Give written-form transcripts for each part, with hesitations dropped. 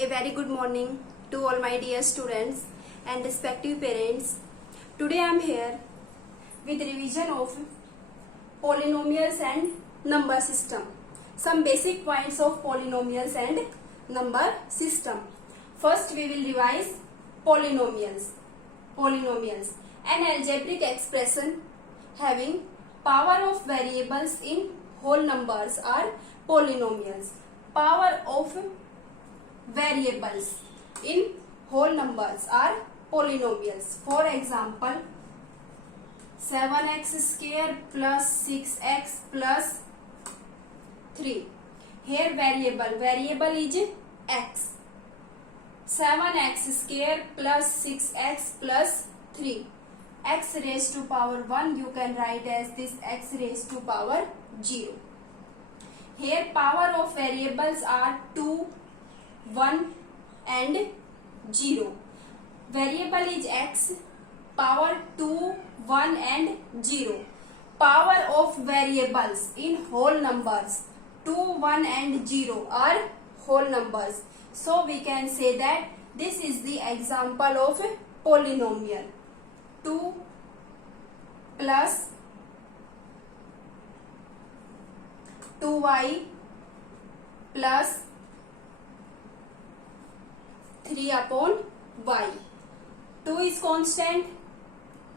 A very good morning to all my dear students and respective parents. Today I am here with revision of polynomials and number system. Some basic points of polynomials and number system. First we will revise polynomials. Polynomials, an algebraic expression having power of variables in whole numbers are polynomials. Power of variables in whole numbers are polynomials. For example, 7x square plus 6x plus 3. Here variable is x. 7x square plus 6x plus 3. X raised to power 1 you can write as this x raised to power 0. Here power of variables are 2, 1 and 0. Variable is x, power 2, 1 and 0. Power of variables in whole numbers 2, 1 and 0 are whole numbers. So we can say that this is the example of a polynomial. 2 plus 2y plus 3 upon y. 2 is constant,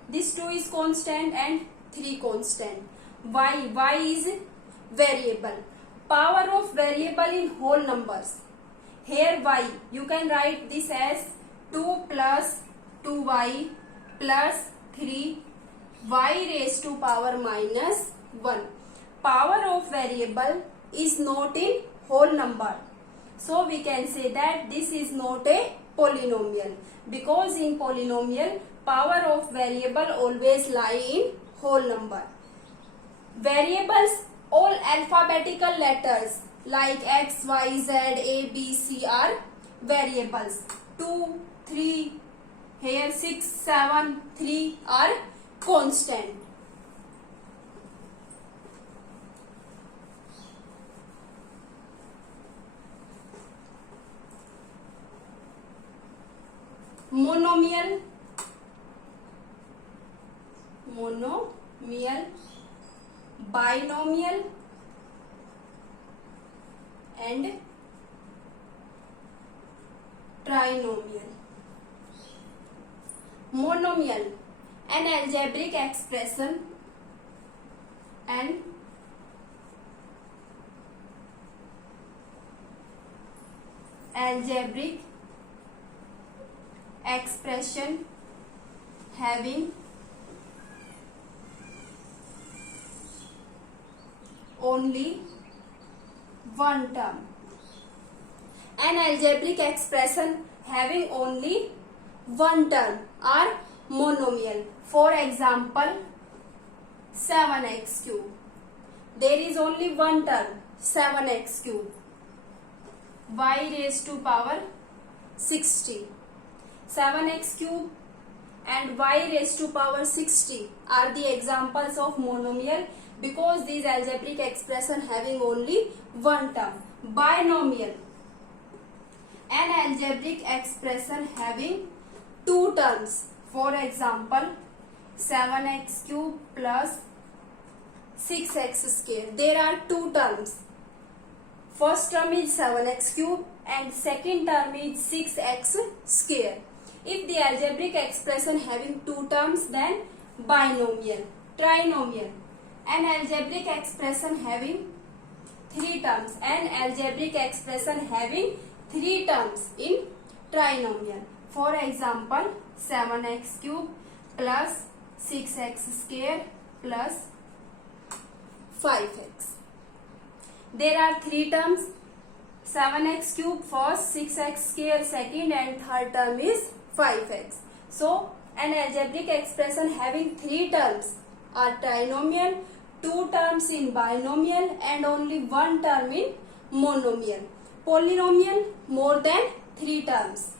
this 2 is constant and 3 constant. Y is variable. Power of variable in whole numbers. Here y, you can write this as 2 plus 2y plus 3 y raised to power minus 1. Power of variable is not in whole number. So we can say that this is not a polynomial, because in polynomial power of variable always lie in whole number. Variables, all alphabetical letters like x, y, z, a, b, c are variables. 2, 3, here 6, 7, 3 are constant. Monomial, binomial and trinomial. Monomial, an algebraic expression having only one term. An algebraic expression having only one term are monomial. For example, 7x cube. There is only one term, 7x cube. Y raised to power 60. 7x cube and y raised to power 60 are the examples of monomial, because these algebraic expression having only one term. Binomial, an algebraic expression having two terms. For example, 7x cube plus 6x square. There are two terms. First term is 7x cube and second term is 6x square. If the algebraic expression having two terms, then binomial. Trinomial, an algebraic expression having three terms. An algebraic expression having three terms in trinomial. For example, 7x cube plus 6x square plus 5x. There are three terms. 7x cube first, 6x square second and third term is 5x. So an algebraic expression having three terms are trinomial, two terms in binomial and only one term in monomial. Polynomial, more than three terms.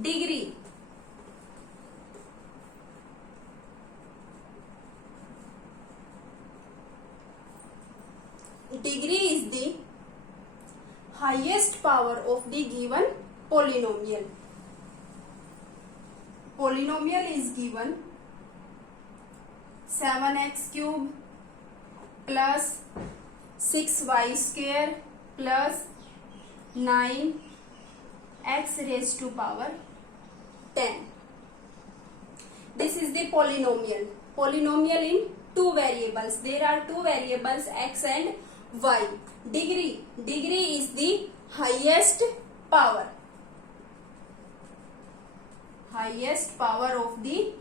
Degree, degree is the highest power of the given polynomial. Polynomial is given 7x cube plus 6y square plus 9x raised to power 10. This is the polynomial. Polynomial in two variables. There are two variables x and y. Degree is the highest power. Highest power of the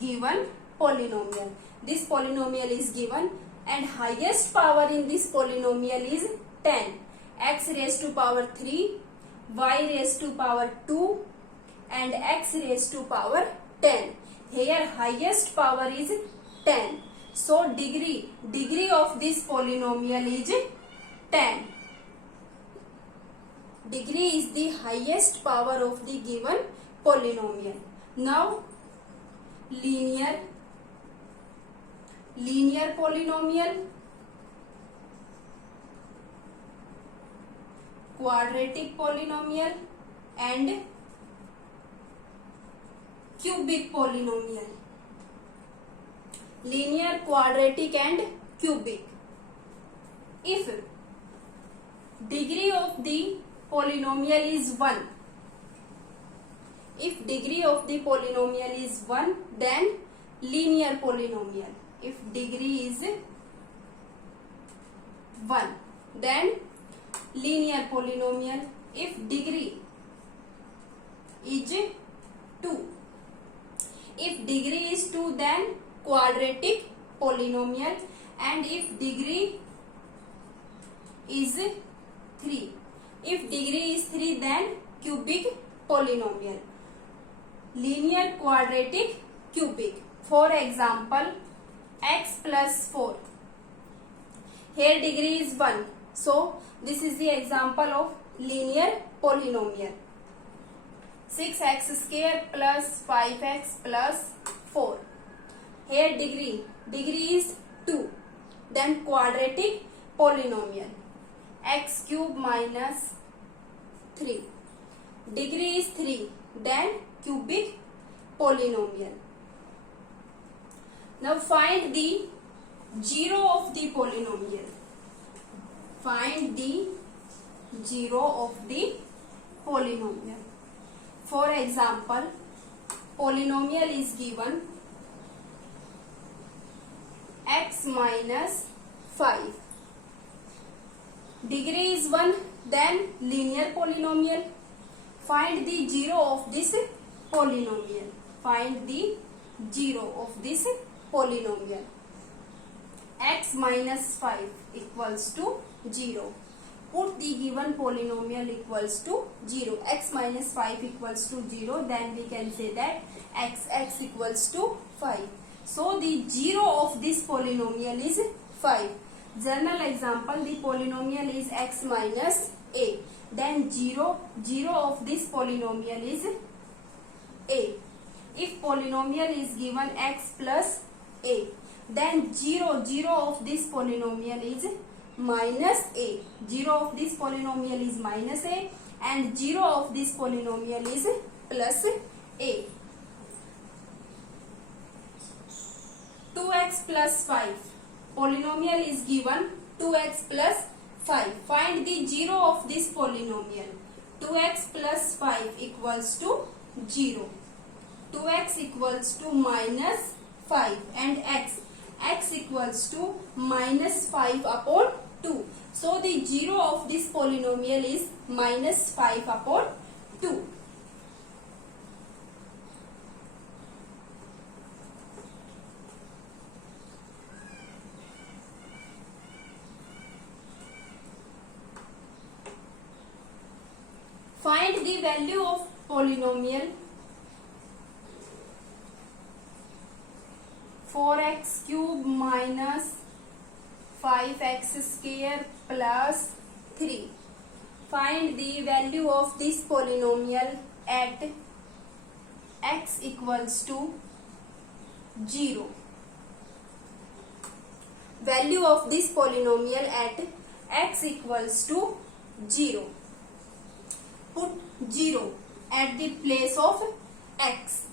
given polynomial. This polynomial is given and highest power in this polynomial is 10. X raised to power 3, y raised to power 2 and x raised to power 10. Here highest power is 10. So degree of this polynomial is 10. Degree is the highest power of the given polynomial. Now linear polynomial, quadratic polynomial and cubic polynomial. Linear, quadratic and cubic. If degree of the polynomial is 1, if degree of the polynomial is 1, then linear polynomial. If degree is 1, then linear polynomial. If degree is 2, if degree is 2, then quadratic polynomial, and if degree is 3, if degree is 3, then cubic polynomial. Linear, quadratic, cubic. For example, x plus 4. Here degree is 1. So this is the example of linear polynomial. 6x square plus 5x plus 4. Here degree is 2. Then quadratic polynomial. X cube minus 3. Degree is 3. Then cubic polynomial. Now find the zero of the polynomial. Find the zero of the polynomial. For example, polynomial is given x minus 5. Degree is 1, then linear polynomial. Find the zero of this polynomial. Find the zero of this polynomial. X minus 5 equals to 0. Put the given polynomial equals to 0. X minus 5 equals to 0. Then we can say that x equals to 5. So the zero of this polynomial is 5. General example, the polynomial is x minus a. Then zero of this polynomial is a. If polynomial is given x plus a, then zero of this polynomial is minus a. Zero of this polynomial is minus a and zero of this polynomial is plus a. 2x plus 5. Polynomial is given 2x plus 5. Find the zero of this polynomial. 2x plus 5 equals to 0. 2x equals to minus 5 and x equals to minus 5 upon 2. So the zero of this polynomial is minus 5 upon 2. Find the value of polynomial 4x cube minus 5x square plus 3. Find the value of this polynomial at x equals to 0. Value of this polynomial at x equals to 0. Put 0 at the place of x.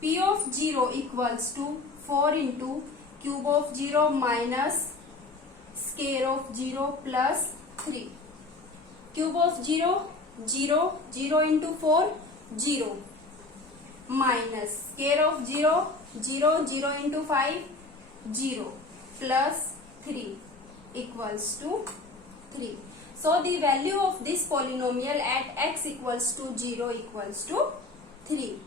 P of 0 equals to 4 into cube of 0 minus square of 0 plus 3. Cube of 0, 0, 0 into 4, 0, minus square of 0, 0, 0 into 5, 0, plus 3 equals to 3. So the value of this polynomial at x equals to 0 equals to 3.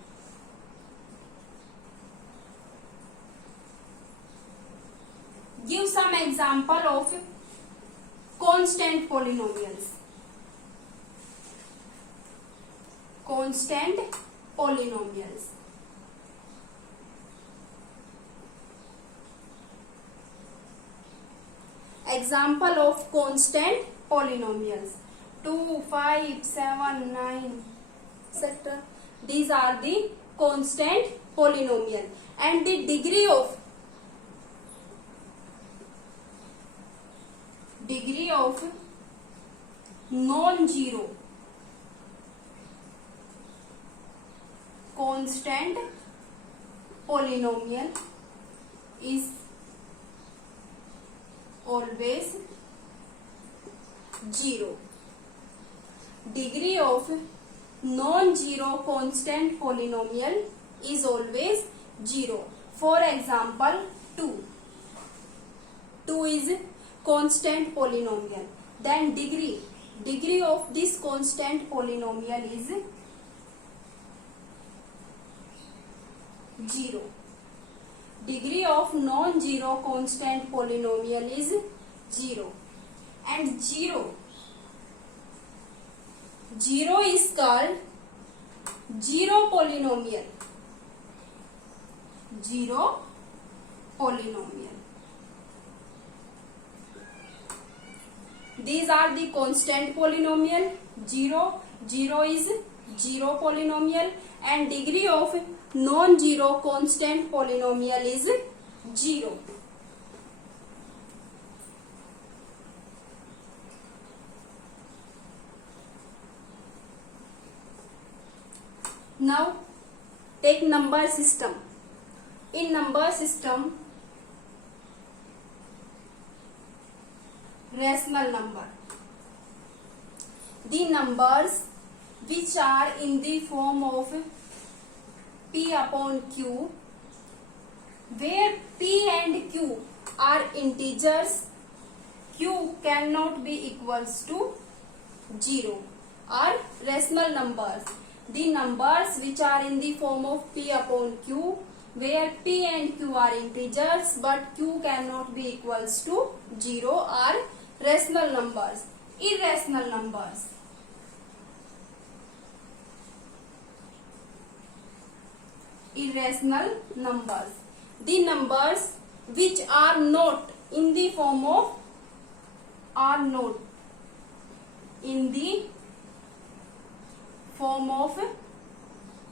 Give some example of constant polynomials. Constant polynomials. Example of constant polynomials: 2, 5, 7, 9, etc. These are the constant polynomial, and the degree of non-zero constant polynomial is always 0. Degree of non-zero constant polynomial is always 0. For example, 2. 2 is constant polynomial. Then degree of this constant polynomial is 0. Degree of non-zero constant polynomial is 0. And 0 is called zero polynomial. Zero polynomial. These are the constant polynomial. 0 is zero polynomial, and degree of non-zero constant polynomial is 0. Now take number system. In number system, rational number. The numbers which are in the form of P upon Q, where P and Q are integers, Q cannot be equals to 0, are rational numbers. The numbers which are in the form of P upon Q, where P and Q are integers but Q cannot be equals to 0, are rational numbers. Irrational numbers. Irrational numbers. The numbers which are not in the form of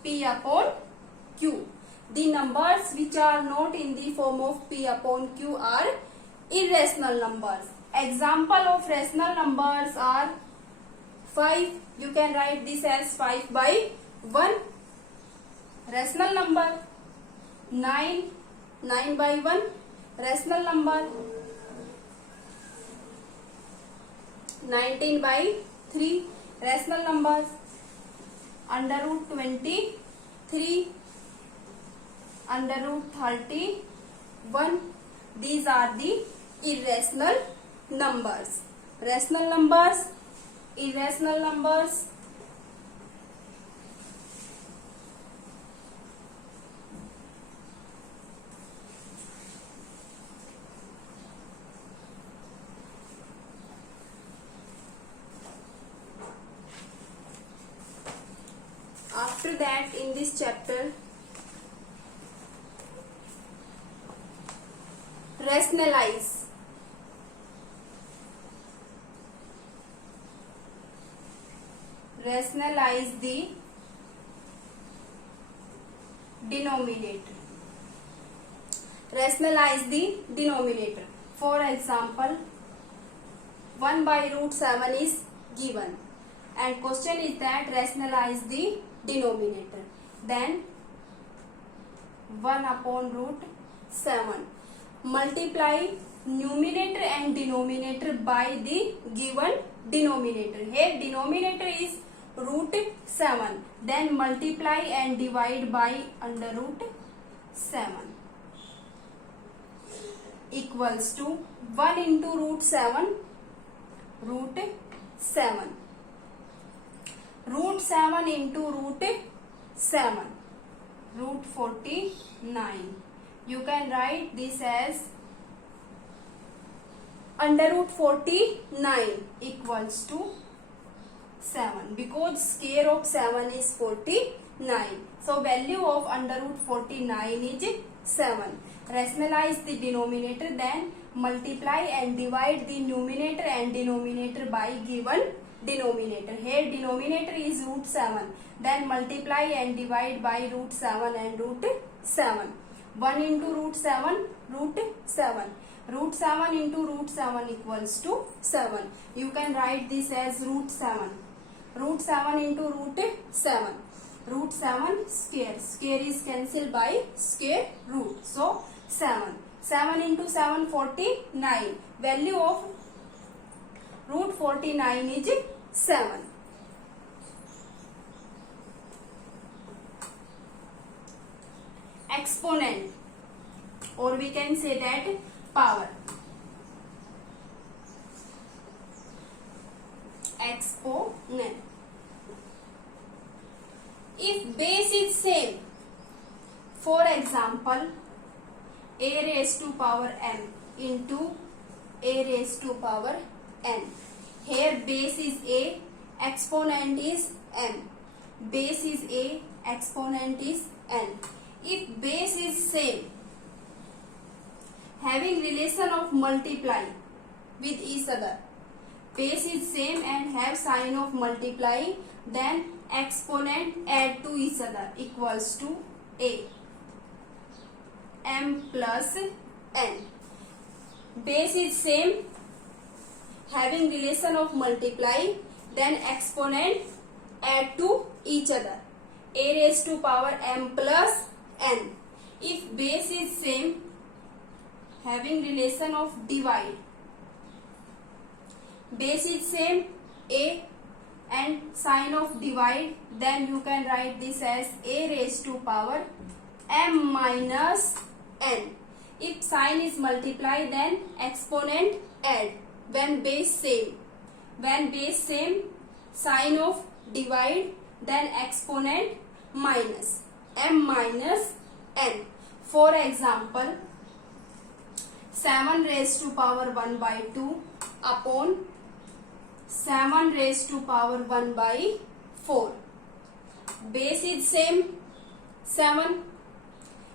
P upon Q. The numbers which are not in the form of P upon Q are irrational numbers. Example of rational numbers are 5. You can write this as 5 by 1. Rational number. 9 by 1. Rational number. 19 by 3. Rational numbers. Under root 23. Under root 31. These are the irrational numbers. Rational numbers, irrational numbers. After that, in this chapter, rationalize. Rationalize the denominator. Rationalize the denominator. For example, 1 by root 7 is given, and question is that rationalize the denominator. Then 1 upon root 7, multiply numerator and denominator by the given denominator. Here denominator is root 7, then multiply and divide by under root 7 equals to 1 into root 7, root 7. Root 7 into root 7, root 49. You can write this as under root 49 equals to 7, because square of 7 is 49. So value of under root 49 is 7. Rationalize the denominator, then multiply and divide the numerator and denominator by given denominator. Here denominator is root 7, then multiply and divide by root 7 and root 7. 1 into root 7, root 7. Root 7 into root 7 equals to 7. You can write this as root 7. Root 7 into root 7. Root 7 square. Square is cancelled by square root. So 7. 7 into 7, 49. Value of root 49 is 7. Exponent, or we can say that power. Exponent. If base is same, for example, a raised to power m into a raised to power n. Here base is a, exponent is m. Base is a, exponent is n. If base is same, having relation of multiply with each other, base is same and have sign of multiply, then exponent add to each other equals to a, m plus n. Base is same, having relation of multiply, then exponent add to each other, a raised to power m plus n. If base is same, having relation of divide, base is same, a and sign of divide, then you can write this as a raised to power m minus n. If sign is multiply, then exponent add. When base same, when base same, sign of divide, then exponent minus, m minus n. For example, 7 raised to power 1 by 2 upon 7 raised to power 1 by 4. Base is same, 7,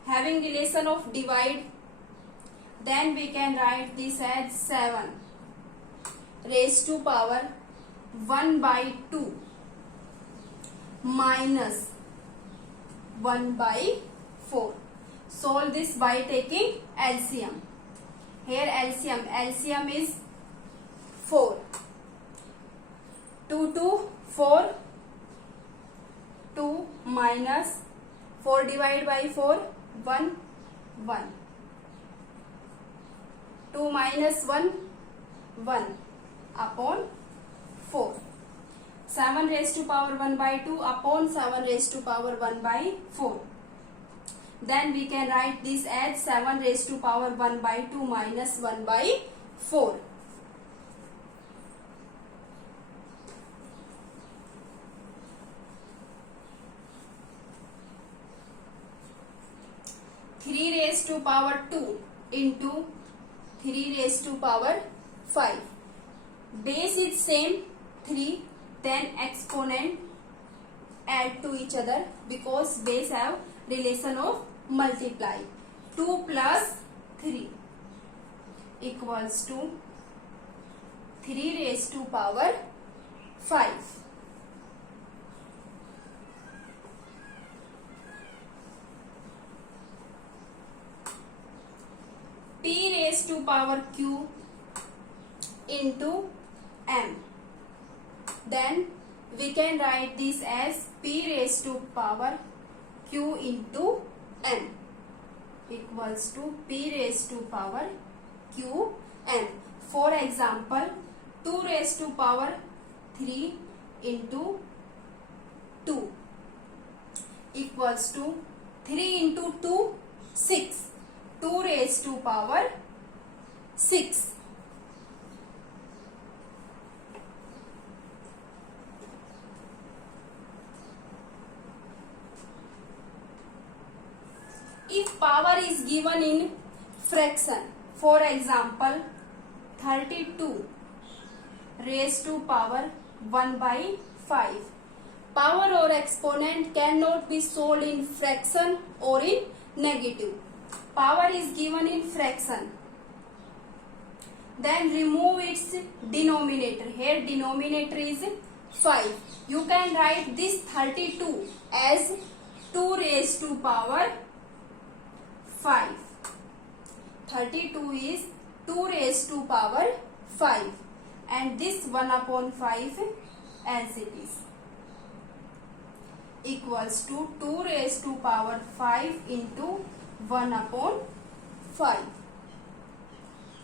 having relation of divide, then we can write this as 7 raised to power 1 by 2 minus 1 by 4. Solve this by taking LCM. Here LCM is 4. 2 to 4, 2 minus 4 divided by 4, 1, 1. 2 minus 1, 1 upon 4. 7 raised to power 1 by 2 upon 7 raised to power 1 by 4. Then we can write this as 7 raised to power 1 by 2 minus 1 by 4. Three raised to power 2 into 3 raised to power 5. Base is same, 3, then exponent add to each other because base have relation of multiply. 2 plus 3 equals to 3 raised to power 5. P raised to power q into m. Then we can write this as p raised to power q into n equals to p raised to power q n. For example, 2 raised to power 3 into 2 equals to 3 into 2, 6. 2 raised to power 6. If power is given in fraction, for example, 32 raised to power 1 by 5. Power or exponent cannot be solved in fraction or in negative. Power is given in fraction. Then remove its denominator. Here denominator is 5. You can write this 32 as 2 raised to power 5. 32 is 2 raised to power 5 and this 1 upon 5 as it is equals to 2 raised to power 5 into 1 upon 5.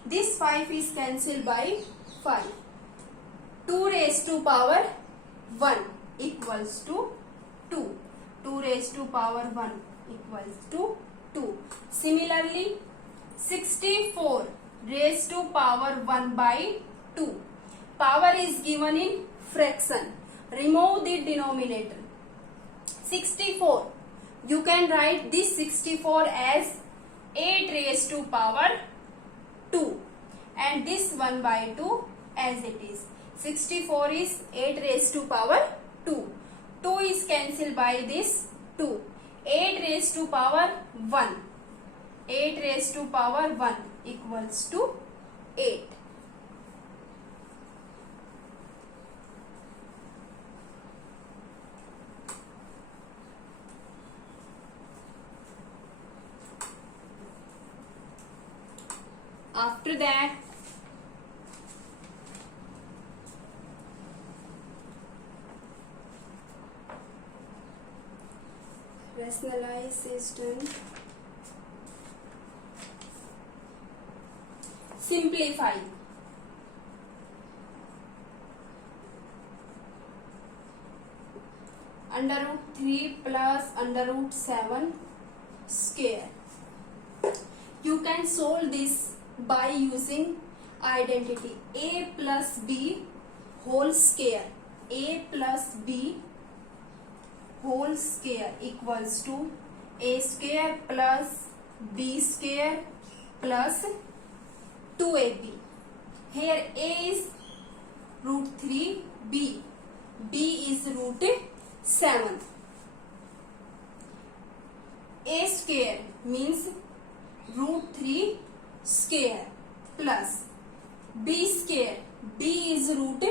This 5 is cancelled by 5. 2 raised to power 1 equals to 2. 2 raised to power 1 equals to 2. Similarly, 64 raised to power 1 by 2. Power is given in fraction. Remove the denominator. 64. You can write this 64 as 8 raised to power 2 and this 1 by 2 as it is. 64 is 8 raised to power 2. 2 is cancelled by this 2. 8 raised to power 1. 8 raised to power 1 equals to 8. After that, rationalize is done. Simplify. Under root 3 plus under root 7 square. You can solve this by using identity a plus b whole square. A plus b whole square equals to a square plus b square plus 2ab. Here a is root 3, b is root 7. A square means root 3 square plus b square, b is root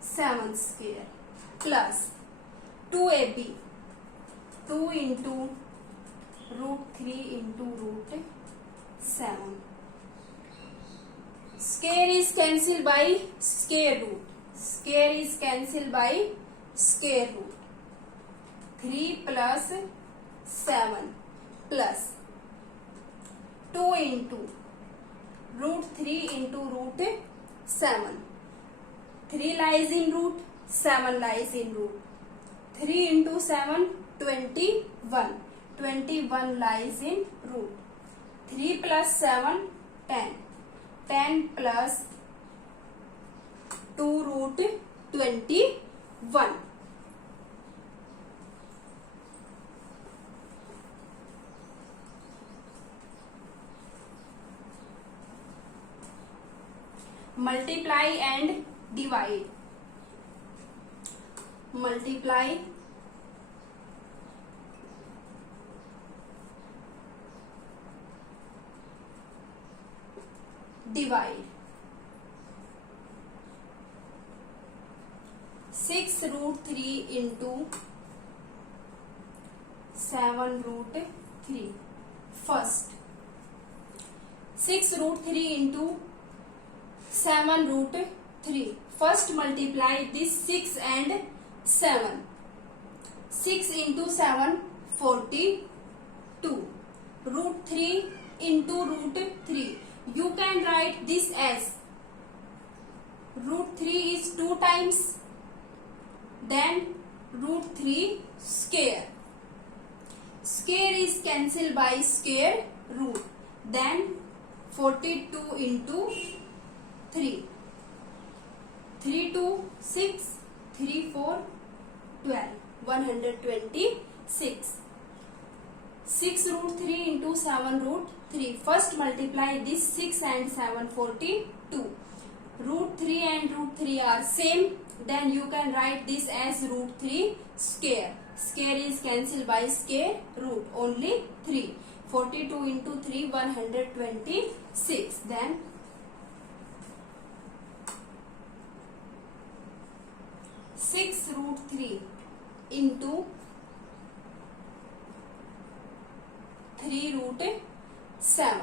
7 square plus 2ab, 2 into root 3 into root 7. Square is cancelled by square root. Square is cancelled by square root. 3 plus 7 plus 2 into root 3 into root 7. 3 lies in root, 7 lies in root. 3 into 7, 21. 21 lies in root. 3 plus 7, 10. 10 plus 2 root 21. Multiply and divide. Multiply divide. 6 root 3 into 7 root 3. First, 6 root 3 into 7 root 3. First multiply this 6 and 7. 6 into 7, 42. Root 3 into root 3. You can write this as root 3 is 2 times, then root 3 square. Square is cancelled by square root. Then 42 into 3. 3 2 6, 3 4 12. 126. 6 root 3 into 7 root 3. First multiply this 6 and 7, 42. Root 3 and root 3 are same. Then you can write this as root 3 square. Square is cancelled by square root. Only 3. 42 into 3, 126. Then 6 root 3 into 3 root 7.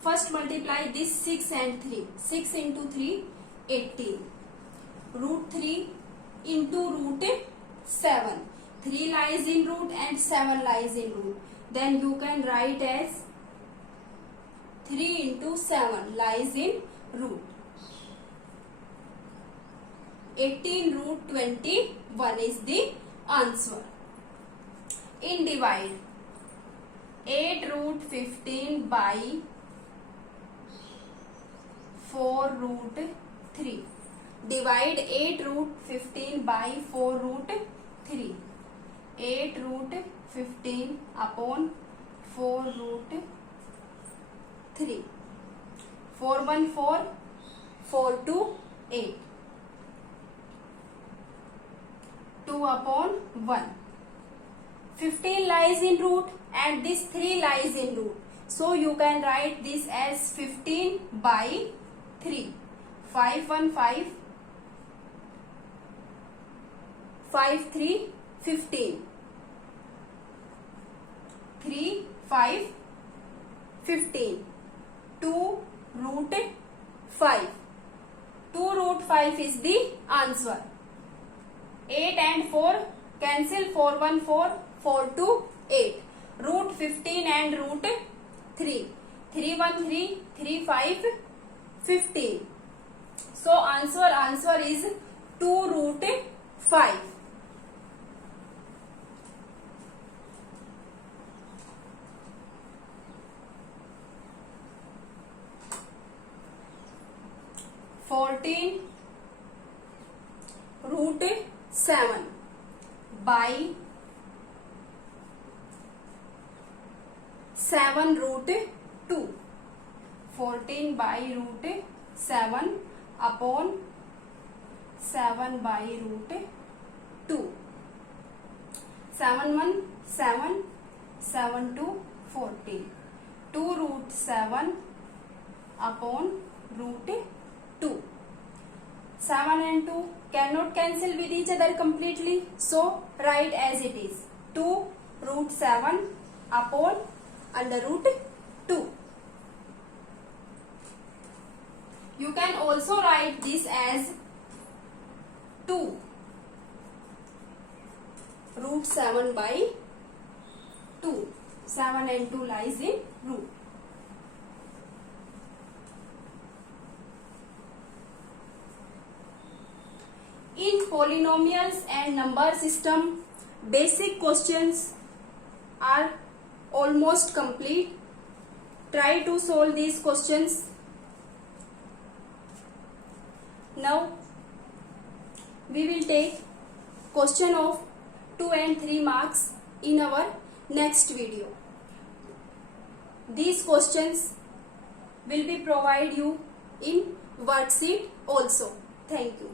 First multiply this 6 and 3. 6 into 3, 18. Root 3 into root 7. 3 lies in root and 7 lies in root. Then you can write as 3 into 7 lies in root. 18 root 21 is the answer. In divide, 8 root 15 by 4 root 3. Divide 8 root 15 by 4 root 3. 8 root 15 upon 4 root 3. 4 1 4, 4 2 8. 2 upon 1. 15 lies in root and this 3 lies in root. So you can write this as 15 by 3. 5 1 5. 5 3 15. 3 5 15. 2 root 5. 2 root 5 is the answer. 8 and 4 cancel. 4 1 4, 4 2 8. Root 15 and root 3. 3 1 3, 3 5 15. So answer is 2 root 5. Root 7 by 7 root 2. 14 by root 7 upon 7 by root 2. 7 1 7, 7 2 14. 2 root 7 upon root 2. 7 and 2 cannot cancel with each other completely. So write as it is. 2 root 7 upon under root 2. You can also write this as 2 root 7 by 2. 7 and 2 lies in root. In polynomials and number system, basic questions are almost complete. Try to solve these questions. Now we will take question of 2 and 3 marks in our next video. These questions will be provided you in worksheet also. Thank you.